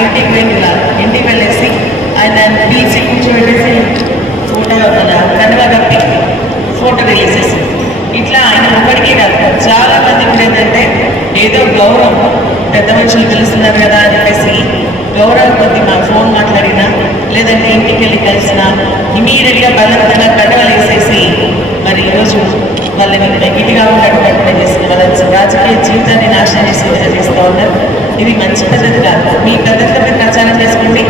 ఇంటికి వెళ్ళి ఇంటికి వెళ్ళేసి ఆయన పిలిచి కూర్చోబెట్టేసి ఫోటో మన కనువ కప్పి ఫోటో రిలీజెస్ ఇట్లా ఆయన ఒక్కడికే కాదు. చాలా మంది కూడా ఏంటంటే ఏదో గౌరవం పెద్ద మనుషులు పిలుస్తున్నారు కదా అని చెప్పేసి గౌరవం కొద్ది మా ఫోన్ మాట్లాడినా లేదంటే ఇంటికి వెళ్ళి కలిసినా ఇమీడియట్గా బలవంతంగా కండవలు వేసేసి మరి ఈరోజు వాళ్ళని నెగిటివ్గా ఉన్నట్టు కట్టడం వాళ్ళ రాజకీయ జీవితాన్ని నాశనం చేసి విధంగా ఉన్నారు. ఇది మంచి పద్ధతి కాదు. మీ పద్ధతిలో మీరు ప్రచారం చేసుకోండి.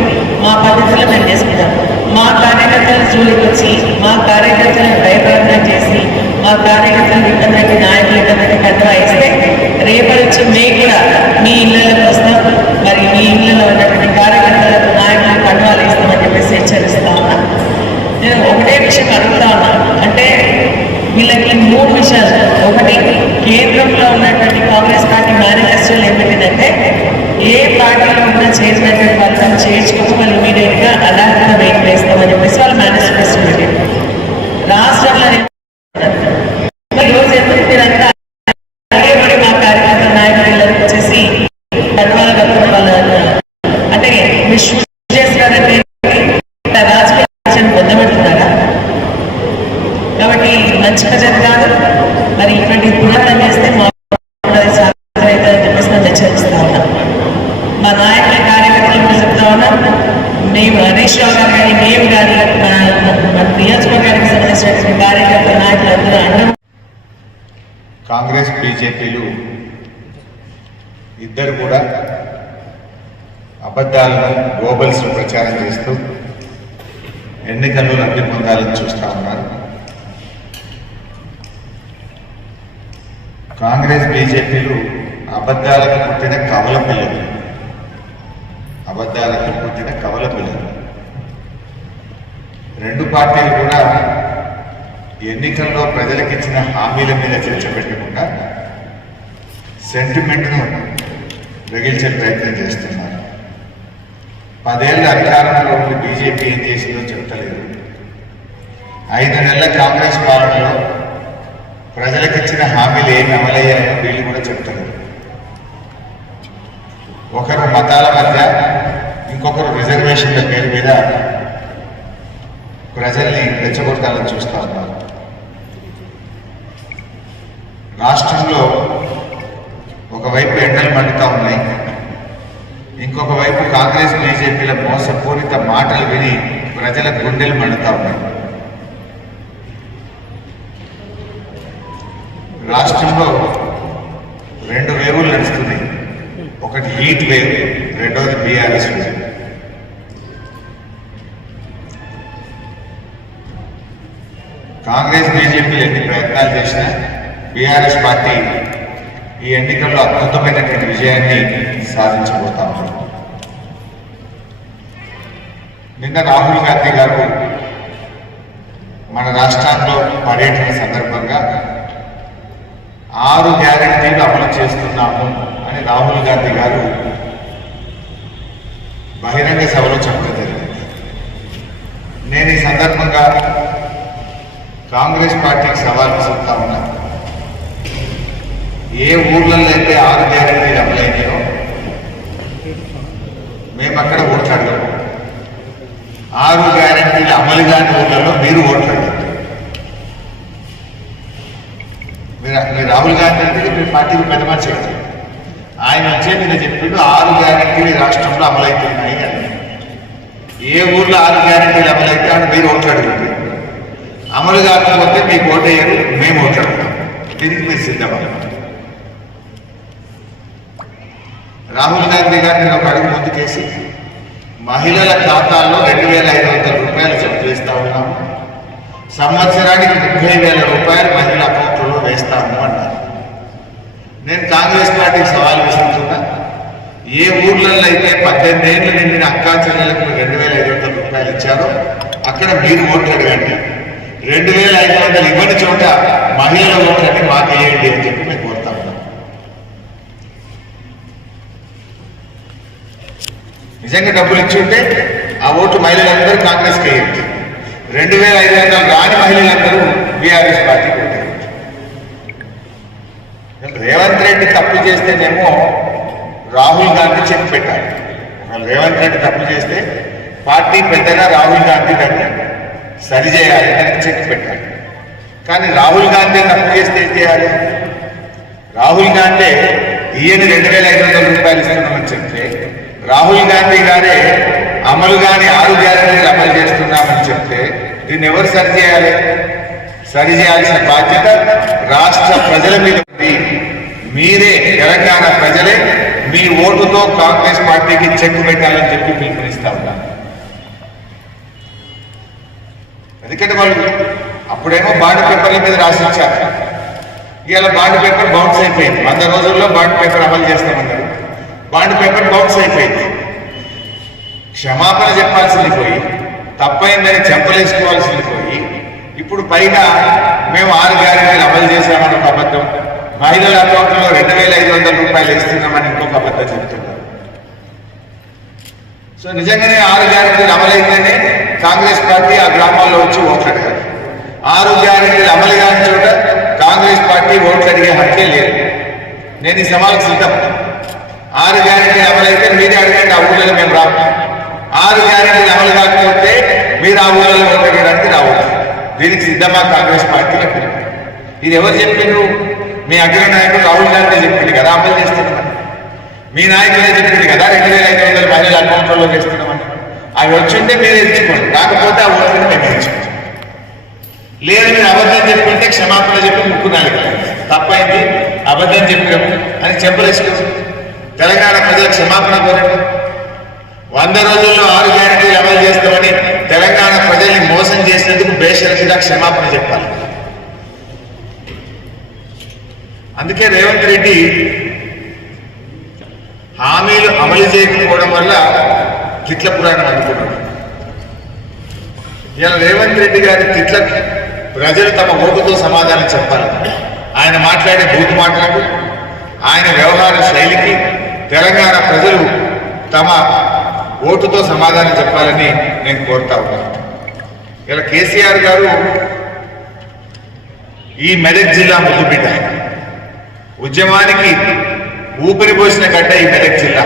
మా పద్ధతిలో మేము చేసుకుంటాం మా కార్యకర్తల జోలికి వచ్చి మా కార్యకర్తలను భయప్రదం చేసి మా కార్యకర్తలు ఇబ్బంది నాయకులు ఇబ్బంది కండువా ఇస్తే రేపటి నుంచి మేము కూడా మీ ఇళ్ళకి వస్తాం. మరి మీ ఇళ్ళలో ఉన్నటువంటి కార్యకర్తలకు నాయకులకు కండువాలు ఇస్తామని చెప్పేసి హెచ్చరిస్తా ఉన్నా. నేను ఒకటే విషయం అడుగుతా ఉన్నా. అంటే వీళ్ళకి మూడు విషయాలు. ఒకటి కేంద్రంలో ఉన్నటువంటి కాంగ్రెస్ పార్టీ మేనిఫెస్టోలు ఏమిటిదంటే ఏ పార్టీలో ఉన్న చేసినటువంటి వాళ్ళని చేర్చుకుని వాళ్ళు ఇమీడియట్గా అలా వెయిట్ వేస్తామని చెప్పేసి వాళ్ళు మేనిఫెస్టో పెట్టారు రాష్ట్రంలో ఈ రోజు ఎందుకు మీరంతా అలాగే మరి మా కార్యకర్త నాయకులు వచ్చేసి పడవలు కట్టుకున్న వాళ్ళ అంటే విశ్వ చేస్తున్నారంటే రాజకీయ రాజ్యాన్ని పొందబెడుతున్నారా కాబట్టి మంచి ప్రజలు కాదు మరి ఇటువంటి పునరుద్ధరణ చేస్తే మా అది సాధ్యమవుతుందని చెప్పేసి మేము హెచ్చరిస్తా ఉన్నాం మా నాయకుల కార్యకర్తలు కూడా చెప్తా ఉన్నాం మేము హరీష్ రావు గారు కానీ మేము కానీ మన మన నియోజకవర్గానికి సంబంధించినటువంటి కార్యకర్త నాయకులు అందరూ అండం కాంగ్రెస్ బీజేపీలు ఇద్దరు కూడా అబద్ధాలను గ్లోబల్స్ ప్రచారం చేస్తూ ఎన్నికల్లో లబ్ధి పొందాలని చూస్తా ఉన్నారు. కాంగ్రెస్ బీజేపీలు అబద్ధాలకు పుట్టిన కవల పిల్లలు. అబద్ధాలకు పుట్టిన కవల పిల్లలు. రెండు పార్టీలు కూడా ఎన్నికల్లో ప్రజలకు ఇచ్చిన హామీల మీద చర్చ పెట్టకుండా సెంటిమెంట్ను మిగిల్చే ప్రయత్నం చేస్తున్నారు. పదేళ్ళ అధికారంలో బీజేపీ ఏం చేసిందో చెప్తలేదు ఐదు నెలల కాంగ్రెస్ పాలనలో ప్రజలకు ఇచ్చిన హామీలు ఏమి అమలయ్యాయో వీళ్ళు కూడా చెప్తలేదు ఒకరు మతాల మధ్య ఇంకొకరు రిజర్వేషన్ల పేరు మీద ప్రజల్ని రెచ్చగొట్టాలని చూస్తూ ఉన్నారు. రాష్ట్రంలో ఒకవైపు ఎండలు మండుతూ ఉన్నాయి. ఇంకొక వైపు కాంగ్రెస్ బీజేపీల మోసపూరిత మాటలు విని ప్రజల గుండెలు మండుతా ఉన్నాయి. రాష్ట్రంలో రెండు వేవులు నడుస్తున్నాయి. ఒకటి హీట్ వేవ్ రెండవది బీఆర్ఎస్ వేవ్. కాంగ్రెస్ బీజేపీలు ఎన్ని ప్రయత్నాలు చేసినా బీఆర్ఎస్ పార్టీ ఈ ఎన్నికల్లో అద్భుతమైనటువంటి విజయాన్ని సాధించబోతా. నిన్న రాహుల్ గాంధీ గారు మన రాష్ట్రాల్లో పర్యటన సందర్భంగా ఆరు గ్యారంటీలు అమలు చేస్తున్నాము అని రాహుల్ గాంధీ గారు బహిరంగ సభలో చెప్పడం జరిగింది. నేను ఈ సందర్భంగా కాంగ్రెస్ పార్టీకి సవాల్ విసురుతా ఉన్నా. ఏ ఊర్లలో అయితే ఆరు గ్యారెంటీలు అమలైనాయో మేము అక్కడ ఓట్లు అడగము ఆరు గ్యారెంటీలు అమలు కాని ఊర్లలో మీరు ఓట్లు మీరు మీరు రాహుల్ గాంధీ అంటే మీ పార్టీకి పెద్ద మనిషి ఆయన వచ్చే మీద చెప్పిండు ఆరు గ్యారెంటీలు రాష్ట్రంలో అమలవుతున్నాయి అని. ఏ ఊర్లో ఆరు గ్యారెంటీలు అమలైతే అని మీరు ఓట్లు అడగండి. అమలు కాకపోతే మీకు ఓటేయరు మేము ఓట్లు అడుగుతాం. దీనికి మీరు సిద్ధపడతాం రాహుల్ గాంధీ గారిని ఒక అడుగు ముందుకేసి మహిళల ఖాతాల్లో రెండు వేల ఐదు వందల రూపాయలు జమ చేస్తా ఉన్నాము. సంవత్సరానికి ముప్పై వేల రూపాయలు మహిళల అకౌంట్లో వేస్తాము అన్నారు. నేను కాంగ్రెస్ పార్టీకి సవాల్ విసురుతున్నా. ఏ ఊర్లలో అయితే పద్దెనిమిది ఏళ్ళు నిండిన అక్కా చెల్లెలకు మీరు రెండు వేల ఐదు వందల రూపాయలు ఇచ్చారో అక్కడ మీరు ఓట్లు అడగండి. రెండు వేల ఐదు వందలు ఇవ్వని చోట మహిళల ఓట్లు మాకు వేయండి అని చెప్పి మేము కోరుతా ఉన్నాం నిజంగా డబ్బులు ఇచ్చి ఉంటే ఆ ఓటు మహిళలందరూ కాంగ్రెస్కి వేయండి రెండు వేల ఐదు వందలు రాని మహిళలందరూ బీఆర్ఎస్ పార్టీకి కొట్టారు రేవంత్ రెడ్డి తప్పు చేస్తేనేమో రాహుల్ గాంధీ చెప్పి పెట్టాలి. రేవంత్ రెడ్డి తప్పు చేస్తే పార్టీ పెద్దగా రాహుల్ గాంధీ దాన్ని సరిచేయాలి దానికి చెక్ పెట్టాలి. కానీ రాహుల్ గాంధీ తప్పు చేస్తే ఏం చేయాలి? రాహుల్ గాంధీ ఈయన రెండు వేల ఐదు వందల రూపాయలు ఇస్తున్నామని చెప్తే రాహుల్ గాంధీ గారే అమలు కాని ఆరు గ్యారెంటీలు అమలు చేస్తున్నామని చెప్తే దీన్ని ఎవరు సరిచేయాలి సరిచేయాల్సిన సరి చేయాల్సిన బాధ్యత రాష్ట్ర ప్రజల మీద మీరే తెలంగాణ ప్రజలే మీ ఓటుతో కాంగ్రెస్ పార్టీకి చెక్ పెట్టాలని చెప్పి పిలుపునిస్తా ఉన్నారు ఎందుకంటే వాళ్ళు అప్పుడేమో బాండ్ పేపర్ల మీద రాసిచ్చారు. ఇవాళ బాండ్ పేపర్ బౌన్స్ అయిపోయింది. వంద రోజుల్లో బాండ్ పేపర్ అమలు చేస్తామన్నారు. బాండ్ పేపర్ బౌన్స్ అయిపోయింది. క్షమాపణ చెప్పాల్సింది పోయి తప్పైందని చెంపలేసుకోవాల్సింది పోయి ఇప్పుడు పైన మేము ఆరు గ్యారెంటీలు అమలు చేశామని ఒక అబద్ధం మహిళల అకౌంట్లో రెండు వేల ఐదు వందల రూపాయలు ఇస్తున్నామని ఇంకొక అబద్ధం చెప్తున్నారు. సో నిజంగానే ఆరు గ్యారెంటీలు అమలైతేనే కాంగ్రెస్ పార్టీ ఆ గ్రామాల్లో వచ్చి ఓట్లు అడిగారు. ఆరు గ్యారెంటీలు అమలు కాని చోట కాంగ్రెస్ పార్టీ ఓట్లు అడిగే హక్కే లేదు. నేను ఈ సవాళ్ళకి సిద్ధం. ఆరు గ్యారెంటీలు అమలైతే మీరే అడగండి ఆ ఊళ్ళో మేము రాము. ఆరు గ్యారెంటీలు అమలు కాకపోతే మీరు ఆ ఊళ్ళో ఉండడానికి రావచ్చు. దీనికి సిద్ధమా కాంగ్రెస్ పార్టీ ఇది ఎవరు చెప్పిండ్రు మీ అగ్ర నాయకుడు రాహుల్ గాంధీ చెప్పింది కదా అమలు చేస్తున్నామని మీ నాయకులే చెప్పింది కదా రెండు వేల ఐదు వందల మహిళల అకౌంట్లలో చేస్తున్నామని. అవి వచ్చింటే మీరు ఎంచుకోండి కాకపోతే ఆ ఓట్లను మేము ఎంచుకోండి లేదు మీరు అబద్ధం చెప్పుకుంటే క్షమాపణ చెప్పి ముక్కు నాయకులు తప్పైంది అబద్ధం చెప్పినాము అని చెప్పలేసుకోవచ్చు తెలంగాణ ప్రజల క్షమాపణ కోరండి వంద రోజుల్లో ఆరు గ్యారెంటీలు అమలు చేస్తామని తెలంగాణ ప్రజల్ని మోసం చేసినందుకు బేషరతుగా క్షమాపణ చెప్పాలి. అందుకే రేవంత్ రెడ్డి హామీలు అమలు చేయకపోవడం వల్ల తిట్ల పురాణం అందుకున్నాడు ఇలా రేవంత్ రెడ్డి గారి తిట్లకి ప్రజలు తమ ఓటుతో సమాధానం చెప్పాలి. ఆయన మాట్లాడే బూతు మాటలకు ఆయన వ్యవహార శైలికి తెలంగాణ ప్రజలు తమ ఓటుతో సమాధానం చెప్పాలని నేను కోరుతా ఉన్నాను ఇలా కేసీఆర్ గారు ఈ మెదక్ జిల్లా ముద్దుబిడ్డ. ఉద్యమానికి ఊపిరి పోసిన గడ్డ ఈ మెదక్ జిల్లా.